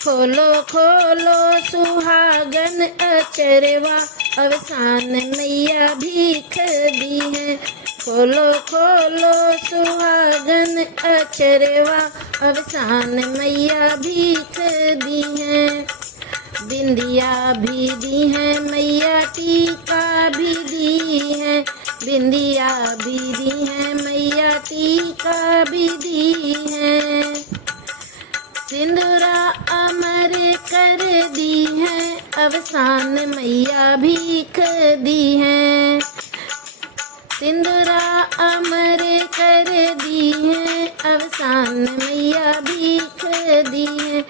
खोलो खोलो सुहागन अचरवा, अवसान मैया भीख दी है। खोलो खोलो सुहागन अचरवा, अवसान मैया भीख दी है। बिंदिया भी दी है मैया, टीका भी दी है। बिंदिया भी दी है मैया, टीका भी दी है। सिंदूरा अमर कर दी है, अवसान मैया भीख दी है। सिंदूरा अमर कर दी है, अवसान मैया भीख दी है।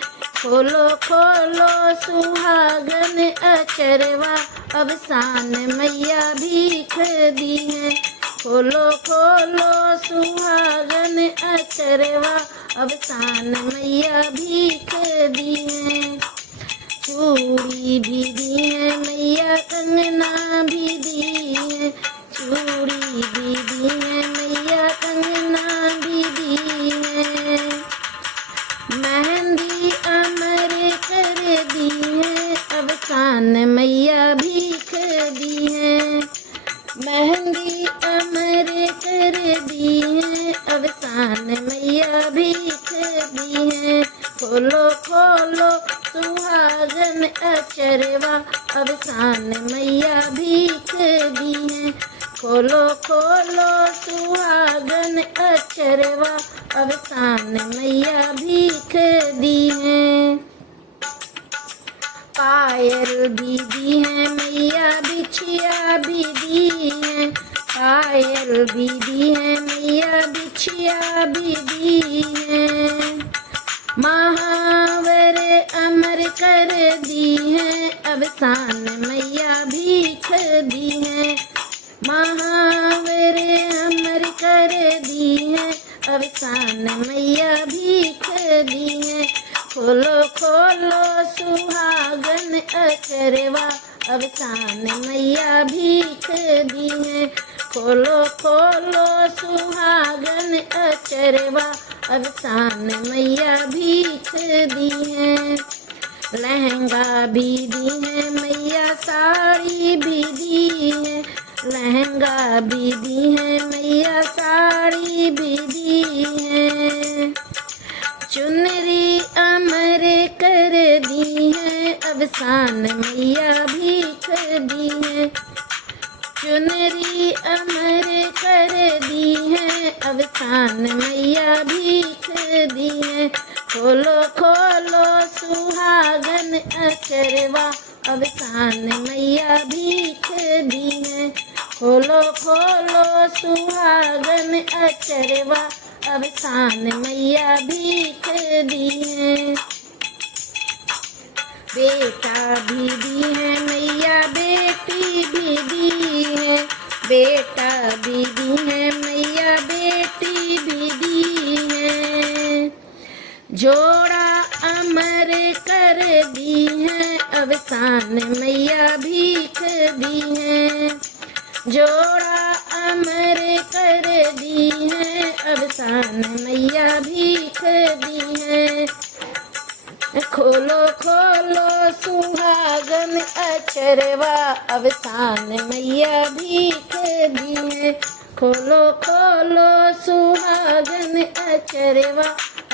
खोलो खोलो सुहागन अचरवा, अवसान मैया भीख दी है। खोलो खोलो सुहागन अचरवा, अवसान मैया भीख दी है। चूड़ी भी दी है मैया, कंगना भी दी है। चूड़ी भी दी है मैया, कंगना भी दी है। मेहंदी अमर कर दी है, अवसान मैया भीख दी है। मेहंदी अमर कर दी है, अवसान मैया भीख दी है। खोलो खोलो सुहागन अचरवा, अवसान मैया भीख दी है। खोलो खोलो सुहागन अचरवा, अवसान मैया भीख दी है। पायल भी दी है मैया, बिछिया भी दी है। पायल भी दी है मैया, बिछिया भी दी है। महावर अमर कर दी है, अवसान मैया भीख दी है। महावर अमर कर दी है, अवसान मैया भीख दी है। खोलो खोलो सुहागन अचरवा, अवसान मैया भीख दी है। खोलो खोलो सुहागन अचरवा, अवसान मैया भीख दी है। लहंगा भी दी है मैया, साड़ी भी दी है। लहंगा भी दी है मैया, साड़ी भी दी है। चुनरी अमर कर दी है, अवसान मैया भीख दी है। चुनरी अमर कर दी है, अवसान मैया भीख दी है। खोलो खोलो सुहागन अचरवा, अवसान मैया भीख दी है। खोलो खोलो सुहागन अचरवा, अवसान मैया भीख दी है। बेटा भी दी है मैया, बेटी भी दी है। बेटा भी दी है मैया, बेटी भी दी है। जोड़ा अमर कर दी है, अवसान मैया भीख दी है। जोड़ा अमर कर दी है, अवसान मैया भीख दी है। खोलो खोलो सुहागन अचरवा, अवसान मैया भीख दी है। खोलो खोलो सुहागन अचरवा,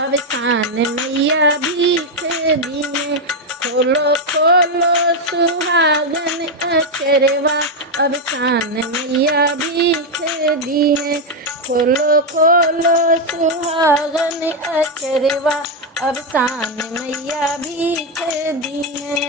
अवसान मैया भीख दी है। खोलो खोलो सुहागन अचरवा, अवसान मैया भीख दी है। खोलो खोलो सुहागन अचरवा, अवसान मैया भीख दी है।